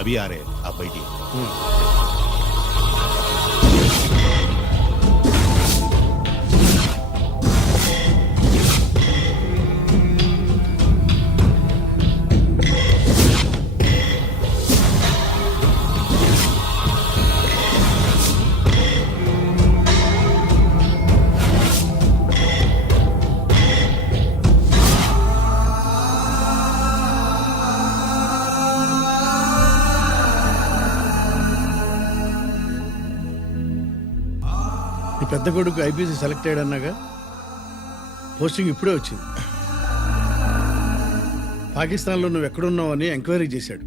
अभी आ रहे हैं आप बैठिए పెద్ద కొడుకు ఐపీసీ సెలెక్ట్ అయ్యాడన్నాగా పోస్టింగ్ ఇప్పుడే వచ్చింది పాకిస్తాన్లో నువ్వు ఎక్కడున్నావు అని ఎంక్వైరీ చేశాడు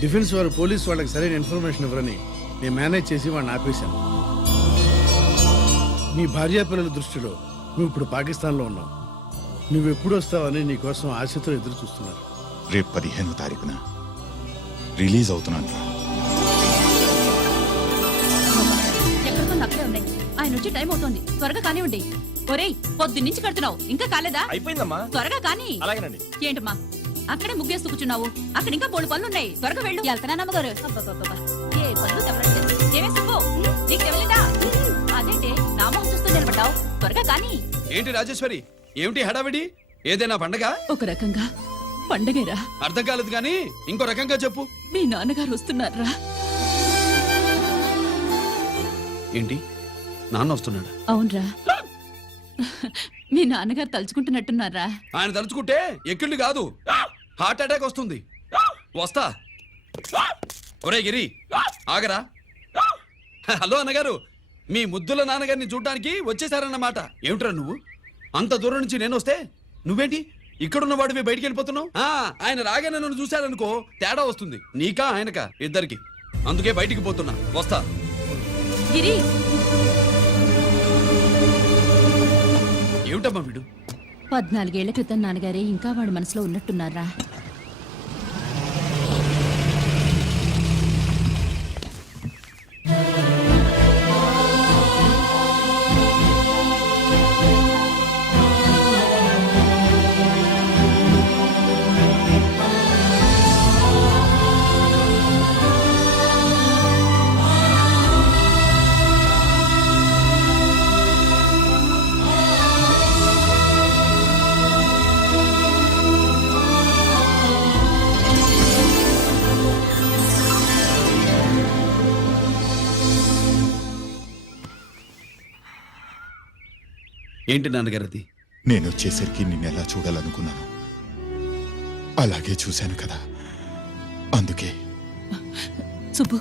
డిఫెన్స్ వారు పోలీస్ వాళ్ళకి సరైన ఇన్ఫర్మేషన్ ఇవ్వరని నేను మేనేజ్ చేసి వాడిని ఆపేశాను నీ భార్యాపిల్లల దృష్టిలో నువ్వు ఇప్పుడు పాకిస్తాన్లో ఉన్నావు నువ్వు ఎప్పుడు వస్తావని నీకోసం ఆశతో ఎదురు చూస్తున్నారు రేపు పదిహేనో తారీఖున రిలీజ్ అవుతున్నాను యాభై నుంచి టైం అవుతోంది త్వరగా ఉండి ఒరేయ్ పొద్దు నుంచి కడుతున్నావు ఇంకా కాలేదా అయిపోయిందమ్మా త్వరగా కానీ అలాగేనండి ఏంటమ్మా అక్కడే ముగ్గేసి కూర్చున్నావు అక్కడ ఇంకా బోడు పనులు ఉన్నాయి త్వరగా వెళ్ళు వెళ్తానమ్మ గారు ఏ పనులు తెవరండి ఏమే సుబ్బు నీకు తెవలేదా అదేంటే చూస్తూ నిలబడ్డావు త్వరగా కానీ ఏంటి రాజేశ్వరి ఏమిటి హడావిడి ఏదైనా పండగ ఒక రకంగా పండగేరా అర్థం కాలేదు కానీ ఇంకో రకంగా చెప్పు మీ నాన్నగారు వస్తున్నారా ఏంటి నాన్న వస్తున్నాడు అవునరా మీ నాన్నగారు తలుచుకుంటున్నట్టున్నారా ఆయన తలుచుకుంటే ఎక్కిళ్ళు కాదు హార్ట్ అటాక్ వస్తుంది వస్తా ఒరే గిరి ఆగరా హలో అన్నగారు మీ ముద్దుల నాన్నగారిని చూడటానికి వచ్చేసారన్నమాట ఏమిట్రా నువ్వు అంత దూరం నుంచి నేను వస్తే నువ్వేంటి ఇక్కడున్న వాడివి బయటికి వెళ్ళిపోతున్నావు ఆయన రాగానే నన్ను చూశారనుకో తేడా వస్తుంది నీకా ఆయనకా ఇద్దరికి అందుకే బయటికి పోతున్నా వస్తా గిరి ఏమిటమ్మా వీడు పద్నాలుగేళ్ల క్రితం నాన్నగారే ఇంకా వాడి మనసులో ఉన్నట్టున్నారా ఏంటి నాన్నగారు అది నేను వచ్చేసరికి నిన్ను ఎలా చూడాలనుకున్నాను అలాగే చూశాను కదా అందుకే సుబ్బు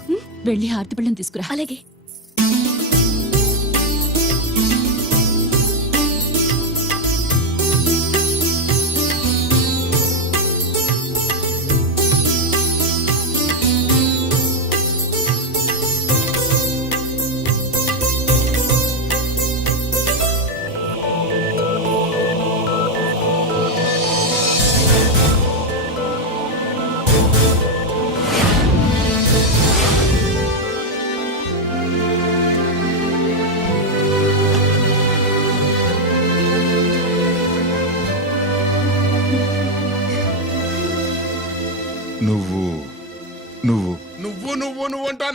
వెళ్ళి హార్తి తీసుకురా అలాగే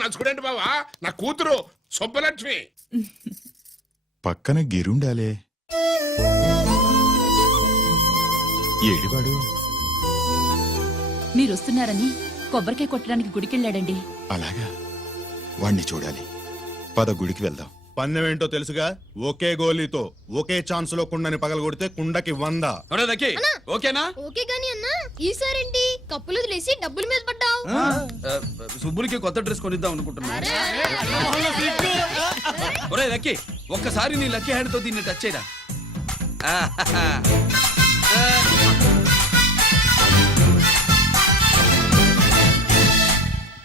నా స్టూడెంట్ బావా నా కూతురు సుబ్బలక్ష్మి పక్కన గిరుండాలే ఏడివాడు మీరొస్తున్నారని కొబ్బరికాయ కొట్టడానికి గుడికెళ్ళాడండి అలాగా వాణ్ణి చూడాలి పద గుడికి వెళ్దాం పందెం ఏంటో తెలుసుగా ఒకే గోలీతో ఒకే ఛాన్స్ లో కుండని కొడితే కుండకి వంద ఓకేనా ఓకే గాని అన్న ఈసారేంటి కప్పులు వదిలేసి డబ్బుల మీద సుబ్బులకి కొత్త డ్రెస్ కొనిద్దాం అనుకుంటున్నాను ఒరే లక్కీ ఒక్కసారి నీ లక్కీ హ్యాండ్తో దీన్ని టచ్ చేయరా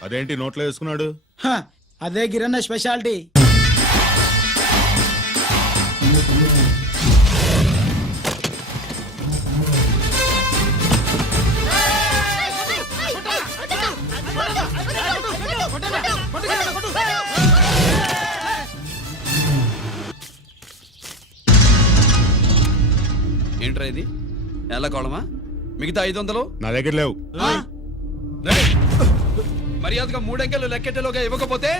అదేంటి నోట్లో వేసుకున్నాడు అదే గిరన్న స్పెషాలిటీ ఏంట్రా ఇది నెల కోళమా మిగతా ఐదు వందలు నా దగ్గర లేవు మర్యాదగా మూడంకెలు లెక్కెట్టలోగా ఇవ్వకపోతే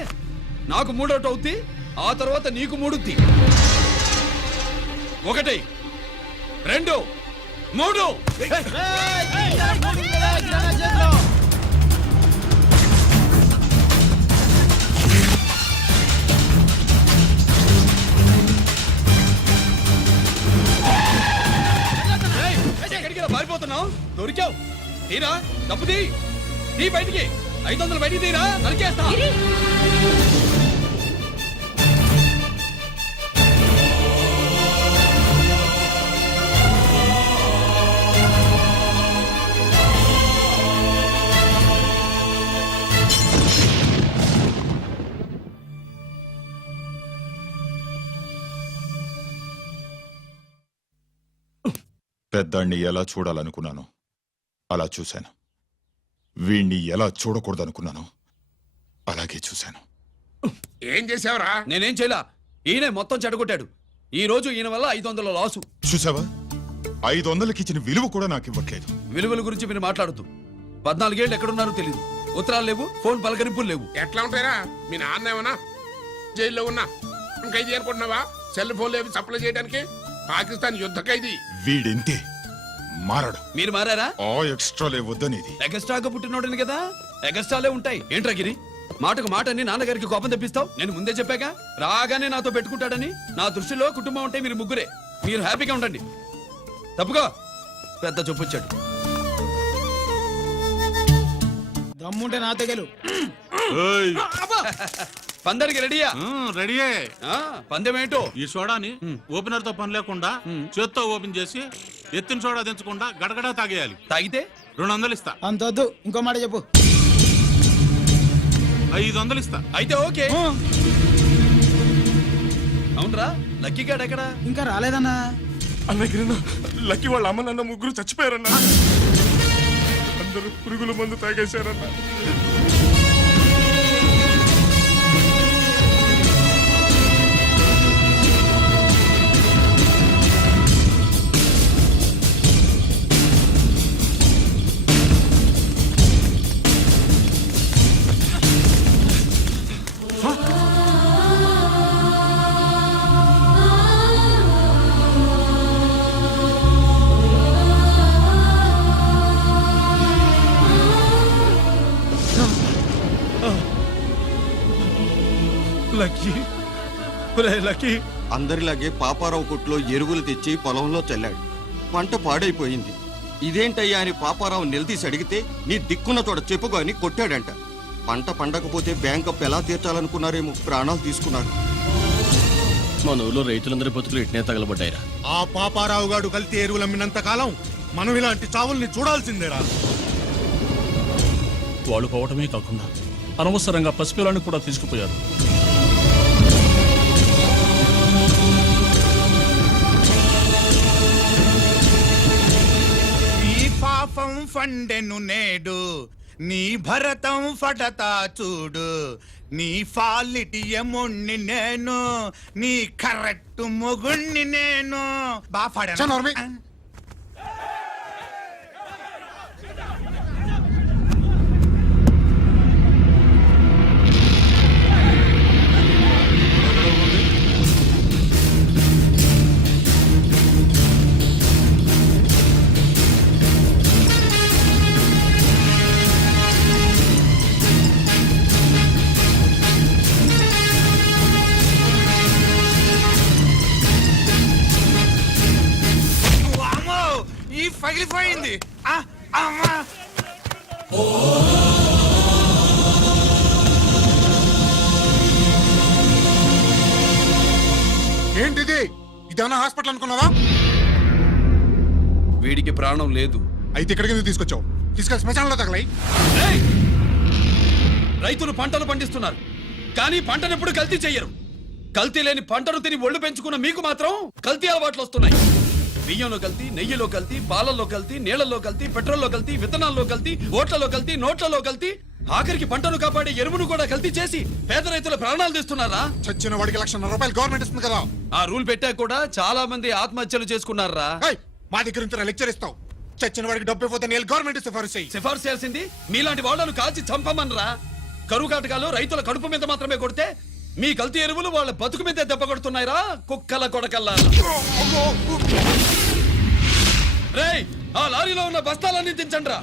నాకు మూడోటి అవుద్ది ఆ తర్వాత నీకు మూడుద్ది ఒకటి రెండు మూడు చేస్తున్నావు దొరికావు తీరా డబ్బు తీ బయటికి ఐదు వందలు బయటికి తీరా నరికేస్తా పెద్దాణ్ణి ఎలా చూడాలనుకున్నాను అలా చూశాను వీణ్ణి ఎలా చూడకూడదనుకున్నాను అలాగే చూశాను ఏం చేసావరా నేనేం చేయలా ఈయనే మొత్తం చెడగొట్టాడు ఈ రోజు ఈయన వల్ల ఐదు వందల లాసు చూసావా ఐదు వందలకి ఇచ్చిన విలువ కూడా నాకు ఇవ్వట్లేదు విలువల గురించి మీరు మాట్లాడద్దు పద్నాలుగేళ్ళు ఎక్కడున్నారో తెలియదు ఉత్తరాలు లేవు ఫోన్ పలకరింపులు లేవు ఎట్లా ఉంటాయా మీ నాన్న ఏమన్నా జైల్లో ఉన్నా ఇంకా ఇది అనుకుంటున్నావా సెల్ ఫోన్ లేవు సప్లై చేయడానికి పాకిస్తాన్ యుద్ధ ఖైదీ వీడింతే మారడు మీరు మారారా ఎక్స్ట్రా ఎక్స్ట్రాలే వద్దనేది ఎగస్ట్రాగా పుట్టినోడని కదా ఎగస్ట్రాలే ఉంటాయి ఏంట్రా గిరి మాటకు మాట అని నాన్నగారికి కోపం తెప్పిస్తావు నేను ముందే చెప్పాగా రాగానే నాతో పెట్టుకుంటాడని నా దృష్టిలో కుటుంబం అంటే మీరు ముగ్గురే మీరు హ్యాపీగా ఉండండి తప్పుకో పెద్ద చూపొచ్చాడు దమ్ముంటే నా తెగలు పందరికి రెడీయా రెడీయే ఏంటో ఈ సోడాని ఓపెనర్ తో పని లేకుండా చేత్తో ఓపెన్ చేసి ఎత్తిన సోడా దించకుండా గడగడా తాగేయాలి తాగితే రెండు వందలు ఇస్తా అంత వద్దు ఇంకో మాట చెప్పు ఐదు వందలు ఇస్తా అయితే ఓకే అవునరా లక్కీ గాడు ఎక్కడ ఇంకా రాలేదన్నా అన్నగిరినా లక్కీ వాళ్ళ అమ్మ నాన్న ముగ్గురు చచ్చిపోయారన్నా అందరూ పురుగుల మందు తాగేశారన్నా లక్కీ అందరిలాగే పాపారావు కొట్లో ఎరువులు తెచ్చి పొలంలో చల్లాడు పంట పాడైపోయింది ఇదేంటయ్యా అని పాపారావు నిలదీసి అడిగితే నీ దిక్కున్న తోడ చెప్పుకో అని కొట్టాడంట పంట పండకపోతే బ్యాంక్ అప్పు ఎలా తీర్చాలనుకున్నారేమో ప్రాణాలు తీసుకున్నాడు మన ఊళ్ళో రైతులందరి బతుకులు ఇట్నే తగలబడ్డాయిరా ఆ పాపారావు గాడు కలితే ఎరువులు అమ్మినంత కాలం మనం ఇలాంటి చావుల్ని చూడాల్సిందేరా వాళ్ళు పోవటమే కాకుండా అనవసరంగా పసిపిల్లని కూడా తీసుకుపోయారు పాపం ఫండెను నేడు నీ భరతం ఫటతా చూడు నీ ఫాలిటి ఎముణ్ణి నేను నీ కరెక్ట్ మొగుణ్ణి నేను బా ఇదేమన్నా హాస్పిటల్ అనుకున్నావా వీడికి ప్రాణం లేదు అయితే ఇక్కడికి నువ్వు తీసుకొచ్చావు తీసుకెళ్ళి శ్మశానంలో తగలై రైతులు పంటలు పండిస్తున్నారు కానీ పంటను ఎప్పుడు కల్తీ చెయ్యరు కల్తీ లేని పంటను తిని ఒళ్ళు పెంచుకున్న మీకు మాత్రం కల్తీ అలవాట్లు వస్తున్నాయి బియ్యంలో కల్తీ నెయ్యిలో కల్తీ పాలల్లో కల్తీ నీళ్లలో కల్తీ పెట్రోల్లో కల్తీ విత్తనాల్లో కల్తీ ఓట్లలో కల్తీ నోట్లలో కల్తీ ఆఖరికి పంటను కాపాడే ఎరువును కూడా కల్తీ చేసి పేద రైతుల ప్రాణాలు తీస్తున్నారా చచ్చిన వాడికి లక్ష రూపాయలు గవర్నమెంట్ ఇస్తుంది కదా ఆ రూల్ పెట్టాక కూడా చాలా మంది ఆత్మహత్యలు చేసుకున్నారా మా దగ్గర నుంచి లెక్చర్ ఇస్తావు చచ్చిన వాడికి డబ్బు పోతే నేను గవర్నమెంట్ సిఫార్సు చేయి సిఫార్సు చేసింది మీలాంటి వాళ్ళను కాల్చి చంపమనరా కరువు కాటకాలు రైతుల కడుపు మీద మాత్రమే కొడితే మీ కల్తీ ఎరువులు వాళ్ళ బతుకు మీద దెబ్బ కొడుతున్నాయిరా కుక్కల కొడకల్లా రేయ్ ఆ లారీలో ఉన్న బస్తాలన్నీ దించండ్రా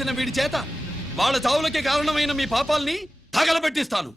చేసిన వీడి చేత వాళ్ళ చావులకి కారణమైన మీ పాపాల్ని తగలబెట్టిస్తాను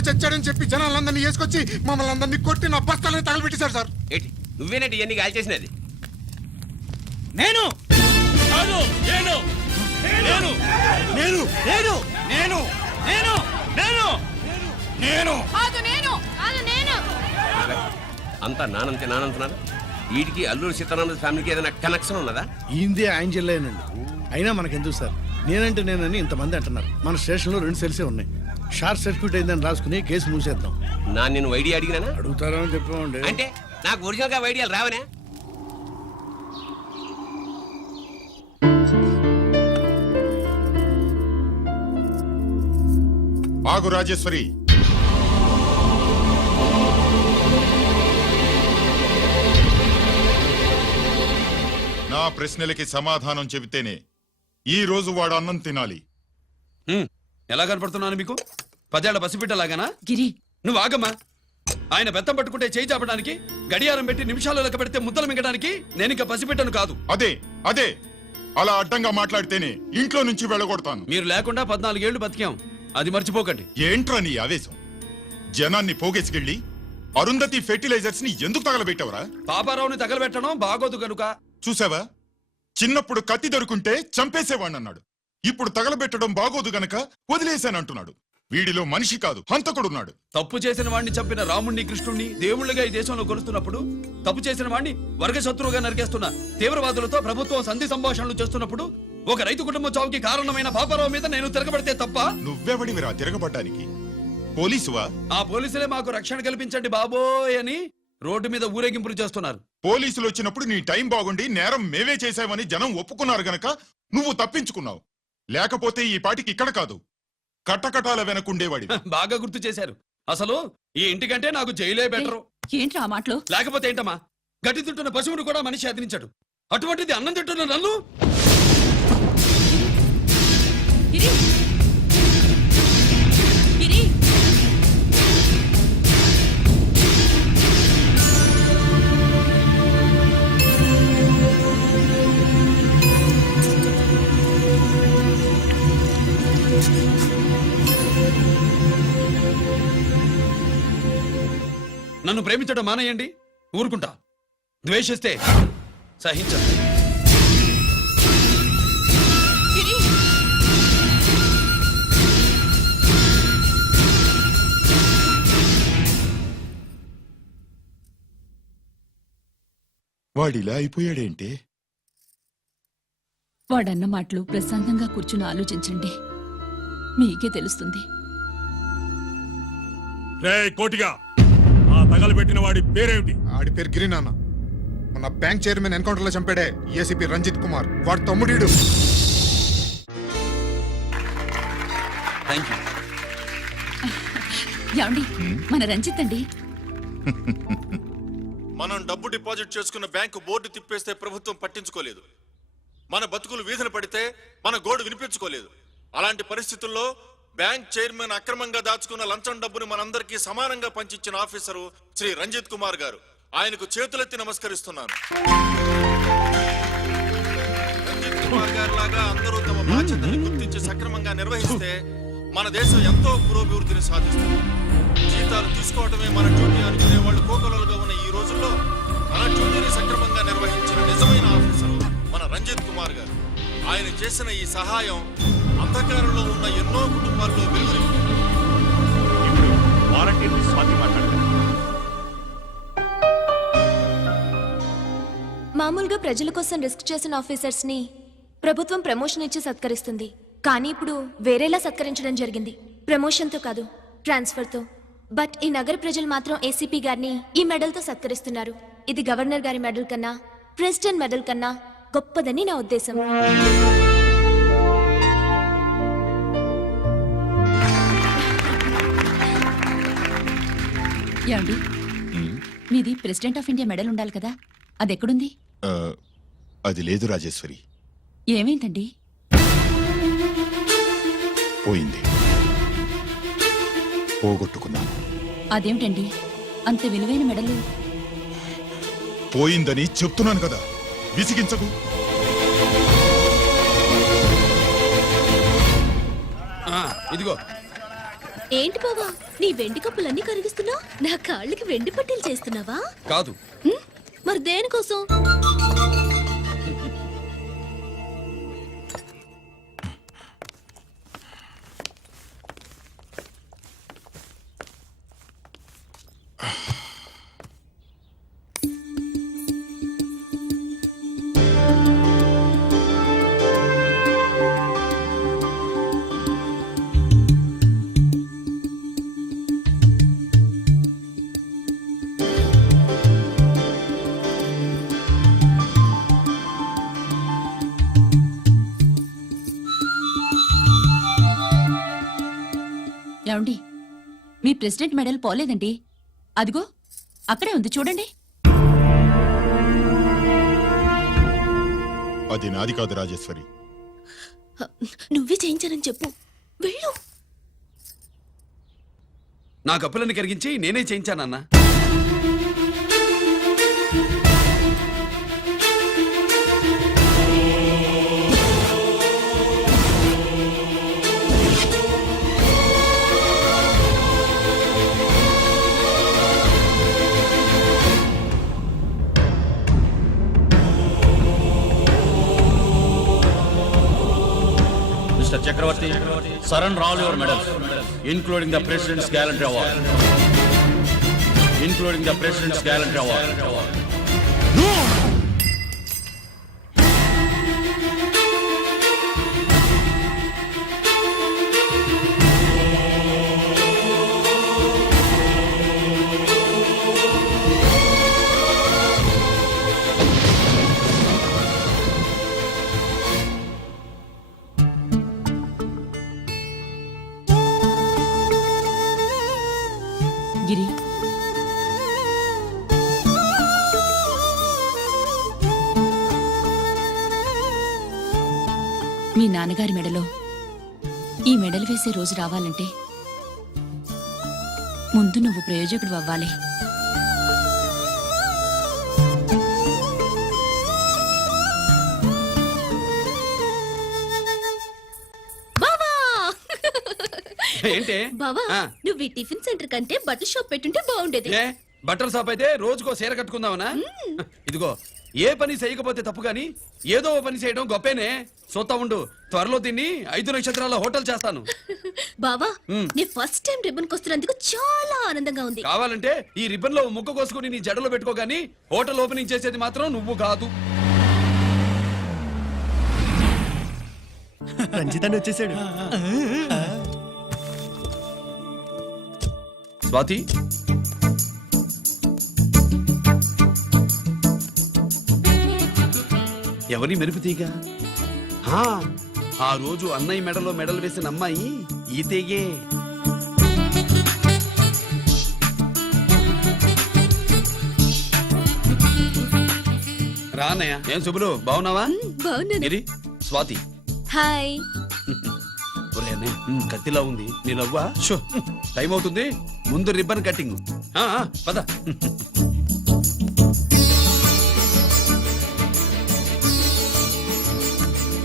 ఎవడో చచ్చాడని చెప్పి జనాలందరినీ వేసుకొచ్చి మమ్మల్ని అందరినీ కొట్టి నా బస్తాలని తగలబెట్టేశారు సార్ ఏంటి నువ్వేనండి ఇవన్నీ గాలి చేసినది నేను నేను అంతా నానంతే నానంతున్నారు వీటికి అల్లూరు సీతారామరాజు ఫ్యామిలీకి ఏదైనా కనెక్షన్ ఉన్నదా ఇందే ఆయన జిల్లా అయినా మనకెందుకు సార్ నేనంటే నేనని ఇంతమంది అంటున్నారు మన స్టేషన్లో రెండు సెల్సే ఉన్నాయి షార్ట్ సర్క్యూట్ అయిందని రాసుకుని కేసు మూసేద్దాం నా నేను వైడి అడిగినా అని చెప్పామండి అంటే నాకు ఒరిజినల్ గా వైడియాలు రావనే బాగు రాజేశ్వరి నా ప్రశ్నలకి సమాధానం చెబితేనే ఈ రోజు వాడు అన్నం తినాలి ఎలా కనపడుతున్నాను మీకు పదేళ్ల లాగానా గిరి నువ్వు ఆగమ్మా ఆయన బెత్తం పట్టుకుంటే చేయి చాపడానికి గడియారం పెట్టి నిమిషాలు లెక్క పెడితే ముద్దలు మింగడానికి నేను ఇంకా పసిబిడ్డను కాదు అదే అదే అలా అడ్డంగా మాట్లాడితేనే ఇంట్లో నుంచి వెళ్ళగొడతాను మీరు లేకుండా పద్నాలుగేళ్లు బతికాం అది మర్చిపోకండి ఏంట్రా నీ ఆవేశం జనాన్ని పోగేసుకెళ్ళి అరుంధతి ఫెర్టిలైజర్స్ ని ఎందుకు తగలబెట్టావరా పాపారావుని తగలబెట్టడం బాగోదు కనుక చూసావా చిన్నప్పుడు కత్తి దొరుకుంటే చంపేసేవాణ్ణన్నాడు ఇప్పుడు తగలబెట్టడం బాగోదు గనక అంటున్నాడు వీడిలో మనిషి కాదు హంతకుడున్నాడు తప్పు చేసిన వాడిని చంపిన రాముణ్ణి కృష్ణుణ్ణి దేవుళ్ళుగా ఈ దేశంలో కొలుస్తున్నప్పుడు తప్పు చేసిన వాడిని వర్గశత్రువుగా నరికేస్తున్న తీవ్రవాదులతో ప్రభుత్వం సంధి సంభాషణలు చేస్తున్నప్పుడు ఒక రైతు కుటుంబ చావుకి కారణమైన పాపారావు మీద నేను తిరగబడితే తప్ప నువ్వెవడివిరా తిరగబడ్డానికి పోలీసువా ఆ పోలీసులే మాకు రక్షణ కల్పించండి బాబోయ్ అని రోడ్డు మీద ఊరేగింపులు చేస్తున్నారు పోలీసులు వచ్చినప్పుడు నీ టైం బాగుండి నేరం మేవే చేశావని జనం ఒప్పుకున్నారు గనక నువ్వు తప్పించుకున్నావు లేకపోతే ఈ పాటికి ఇక్కడ కాదు కట్టకటాల వెనకుండేవాడి బాగా గుర్తు చేశారు అసలు ఈ ఇంటికంటే నాకు జైలే బెటరు ఏంటి ఆ మాటలు లేకపోతే ఏంటమ్మా గడ్డి తింటున్న పశువును కూడా మనిషి అదిరించాడు అటువంటిది అన్నం తింటున్న నన్ను నన్ను ప్రేమించడం మానేయండి ఊరుకుంటా ద్వేషిస్తే సహించను వాడిలా అయిపోయాడేంటి వాడన్న మాటలు ప్రశాంతంగా కూర్చుని ఆలోచించండి మీకే తెలుస్తుంది రే కోటిగా ఆ తగలబెట్టిన వాడి పేరేమిటి ఆడి పేరు గిరి మన బ్యాంక్ చైర్మన్ ఎన్కౌంటర్ లో చంపాడే ఏసీపీ రంజిత్ కుమార్ వాడి తమ్ముడీడు థ్యాంక్ మన రంజిత్ అండి మనం డబ్బు డిపాజిట్ చేసుకున్న బ్యాంకు బోర్డు తిప్పేస్తే ప్రభుత్వం పట్టించుకోలేదు మన బతుకులు వీధిన పడితే మన గోడు వినిపించుకోలేదు అలాంటి పరిస్థితుల్లో బ్యాంక్ చైర్మన్ అక్రమంగా దాచుకున్న లంచం డబ్బును మనందరికీ సమానంగా పంచిచ్చిన ఆఫీసరు శ్రీ రంజిత్ కుమార్ గారు ఆయనకు చేతులెత్తి నమస్కరిస్తున్నాను రంజిత్ కుమార్ గారు లాగా అందరూ తమ బాధ్యతను గుర్తించి సక్రమంగా నిర్వహిస్తే మన దేశం ఎంతో పురోభివృద్ధిని సాధిస్తుంది జీతాలు తీసుకోవటమే మన డ్యూటీ అనుకునే వాళ్ళు కోకలలుగా ఉన్న ఈ రోజుల్లో మన డ్యూటీని సక్రమంగా నిర్వహించిన నిజమైన ఆఫీసరు మన రంజిత్ కుమార్ గారు ఆయన చేసిన ఈ సహాయం అంధకారంలో ఉన్న ఎన్నో కుటుంబాల్లో స్వాతి మామూలుగా ప్రజల కోసం రిస్క్ చేసిన ఆఫీసర్స్ ని ప్రభుత్వం ప్రమోషన్ ఇచ్చి సత్కరిస్తుంది కానీ ఇప్పుడు వేరేలా సత్కరించడం జరిగింది ప్రమోషన్తో కాదు ట్రాన్స్ఫర్తో బట్ ఈ నగర ప్రజలు మాత్రం ఏసీపీ గారిని ఈ మెడల్తో సత్కరిస్తున్నారు ఇది గవర్నర్ గారి మెడల్ కన్నా ప్రెసిడెంట్ మెడల్ కన్నా గొప్పదని నా ఉద్దేశం ఏమండి hmm? మీది ప్రెసిడెంట్ ఆఫ్ ఇండియా మెడల్ ఉండాలి కదా అది ఎక్కడుంది అది లేదు రాజేశ్వరి ఏమైందండి పోయింది పోగొట్టుకున్నాను అదేమిటండి అంత విలువైన మెడల్ పోయిందని చెప్తున్నాను కదా విసిగించకు ఇదిగో ఏంటి బాబా నీ వెండి కప్పులన్నీ కరిగిస్తున్నావు నా కాళ్ళకి వెండి పట్టిలు చేస్తున్నావా కాదు మరి దేనికోసం ఏమండి మీ ప్రెసిడెంట్ మెడల్ పోలేదండి అదిగో అక్కడే ఉంది చూడండి అది నాది కాదు రాజేశ్వరి నువ్వే చేయించానని చెప్పు వెళ్ళు నా గప్పులను కరిగించి నేనే చేయించానన్నా Chakravarti, surrender all your medals, including the President's Gallantry Award. Including the President's Gallantry Award. No! చేసే రోజు రావాలంటే ముందు నువ్వు ప్రయోజకుడు అవ్వాలి బావా నువ్వు ఈ టిఫిన్ సెంటర్ కంటే బట్టల షాప్ పెట్టుంటే బాగుండేది ఏ బట్టల షాప్ అయితే రోజుకో సీర కట్టుకుందామనా ఇదిగో ఏ పని చేయకపోతే తప్పు కానీ ఏదో పని చేయడం గొప్పేనే సొత్త ఉండు త్వరలో దీన్ని ఐదు నక్షత్రాల హోటల్ చేస్తాను బాబా నీ ఫస్ట్ టైం రిబ్బన్ కొస్తున్నందుకు చాలా ఆనందంగా ఉంది కావాలంటే ఈ రిబ్బన్ లో ముక్క కోసుకుని నీ జడలో పెట్టుకోగాని హోటల్ ఓపెనింగ్ చేసేది మాత్రం నువ్వు కాదు వచ్చేసాడు స్వాతి ఎవరి మెరుపు తీగ ఆ రోజు అన్నయ్య మెడలో మెడలు వేసిన అమ్మాయి ఈ తీగే రానయ్య ఏం శుభ్రు బాగున్నావా బాగున్నాను స్వాతి హాయ్ కత్తిలా ఉంది నీ నవ్వా టైం అవుతుంది ముందు రిబ్బన్ కటింగ్ పద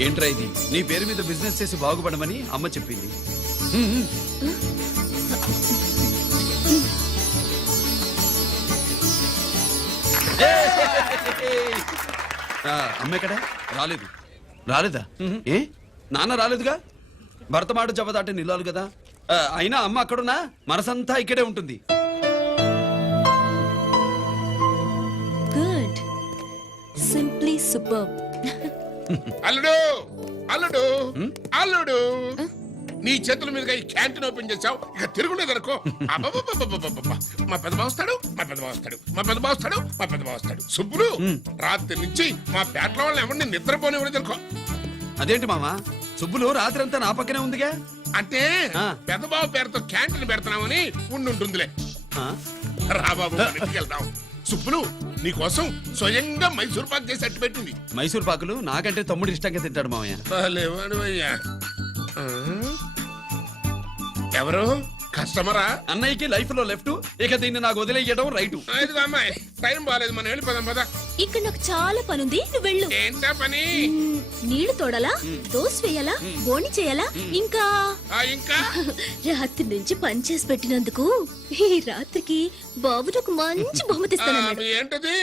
ఏంట్రా ఇది నీ పేరు మీద బిజినెస్ చేసి బాగుపడమని అమ్మ చెప్పింది అమ్మ ఎక్కడా రాలేదు రాలేదా ఏ నాన్న రాలేదుగా మాట జబదాట నిల్లాలి కదా అయినా అమ్మ అక్కడున్నా మనసంతా ఇక్కడే ఉంటుంది సింప్లీ సూపర్ అల్లుడు అల్లుడు అల్లుడు నీ చేతుల మీద ఈ క్యాంటీన్ ఓపెన్ చేసావు ఇక తిరుగులేదు అనుకో మా పెద్ద బాగుస్తాడు మా పెద్ద బాగుస్తాడు మా పెద్ద బాగుస్తాడు మా పెద్ద బాగుస్తాడు సుబ్బులు రాత్రి నుంచి మా పేటల వాళ్ళు ఎవరిని నిద్రపోనివ్వలేదు అనుకో అదేంటి మామా సుబ్బులు రాత్రి అంతా నా పక్కనే ఉందిగా అంటే పెద్ద బాబు పేరుతో క్యాంటీన్ పెడతామని ఉండుంటుందిలే రాబాబు సుబ్బులు నీకోసం స్వయంగా మైసూర్ పాక్ చేసి అట్టు పెట్టింది మైసూర్ పాకులు నాకంటే తమ్ముడు ఇష్టంగా తింటాడు మామయ్య ఎవరు కస్టమరా అన్నయ్యకి లైఫ్ లో లెఫ్ట్ ఇక దీన్ని నాకు వదిలేయడం రైట్ అమ్మాయి టైం బాగాలేదు మనం వెళ్ళిపోదాం పదా ఇక్కడ నాకు చాలా పనుంది నువ్వు వెళ్ళు పని నీళ్లు తోడాలా దోస్ వేయాలా బోని చేయాలా ఇంకా రాత్రి నుంచి పని చేసి పెట్టినందుకు ఈ రాత్రికి బాబు నాకు మంచి బహుమతి ఏంటది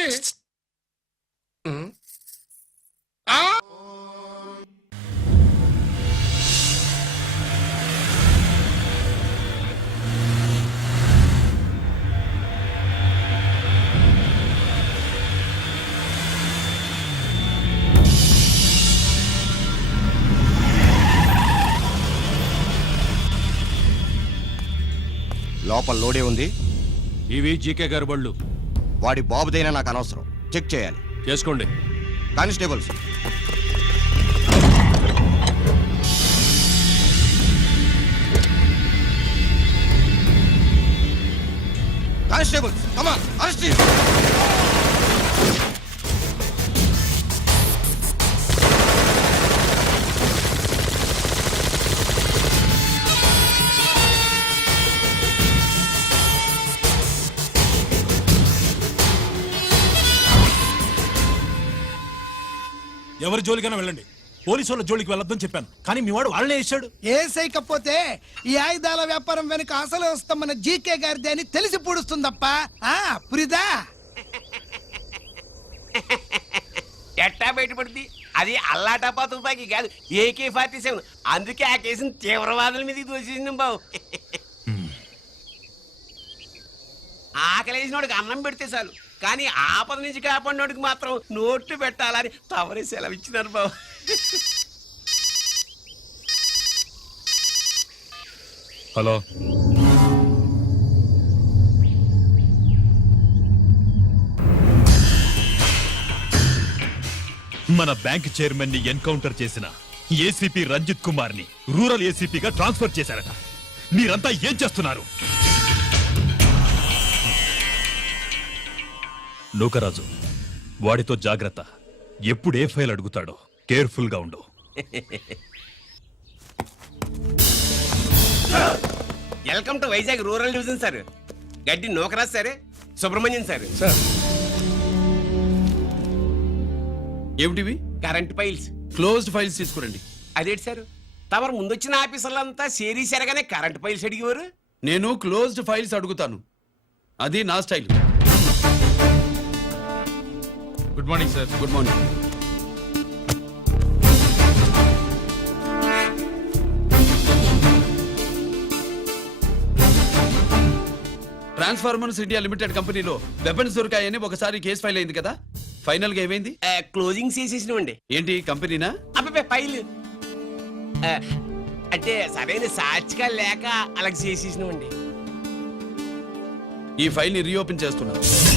లోపల లోడే ఉంది ఇవి జీకే గారి బళ్ళు వాడి బాబుదైనా నాకు అనవసరం చెక్ చేయాలి చేసుకోండి కానిస్టేబుల్స్ కానిస్టేబుల్స్ కమా అరెస్ట్ ఎవరి జోలికైనా వెళ్ళండి పోలీసు వాళ్ళ జోలికి వెళ్ళొద్దని చెప్పాను కానీ మీ వాడు వాళ్ళనే ఇచ్చాడు ఏసైకపోతే ఈ ఆయుధాల వ్యాపారం వెనుక అసలు వస్తామన్న జీకే గారిది అని తెలిసి పూడుస్తుందప్ప పురిదా ఎట్టా బయటపడింది అది అల్లాటపా తుపాకీ కాదు ఏకే ఫార్టీ సెవెన్ అందుకే ఆ కేసు తీవ్రవాదుల మీదకి దోచేసింది బాబు వాడికి అన్నం పెడితే చాలు కానీ ఆపద నుంచి కాపాడినోడికి మాత్రం నోట్లు పెట్టాలని తవరే సెలవిచ్చినారు బాబు హలో మన బ్యాంక్ చైర్మన్ ని ఎన్కౌంటర్ చేసిన ఏసీపీ రంజిత్ కుమార్ ని రూరల్ ఏసీపీగా ట్రాన్స్ఫర్ చేశారట మీరంతా ఏం చేస్తున్నారు నూకరాజు వాడితో జాగ్రత్త ఎప్పుడు ఏ ఫైల్ అడుగుతాడో కేర్ఫుల్గా ఉండు welcome to Vizag rural division sir Gaddi Nookaraj సరే సుబ్రహ్మణ్యం సార్ సార్ ఏమిటివి కరెంట్ ఫైల్స్ క్లోజ్డ్ ఫైల్స్ తీసుకురండి అదేంటి సార్ తమరు ముందొచ్చిన ఆఫీసులంతా సేరీ సరగానే కరెంట్ ఫైల్స్ అడిగేవారు నేను క్లోజ్డ్ ఫైల్స్ అడుగుతాను అది నా style good morning sir good morning transformers India limited కంపెనీలో వెపన్స్ దొరికాయని ఒకసారి కేసు ఫైల్ అయింది కదా ఫైనల్ గా ఏమైంది క్లోజింగ్ చేసేసినవండి ఏంటి కంపెనీనా అబ్బే ఫైల్ అంటే సరైన సాక్షిగా లేక అలా చేసేసినవండి ఈ ని రీఓపెన్ చేస్తున్నాను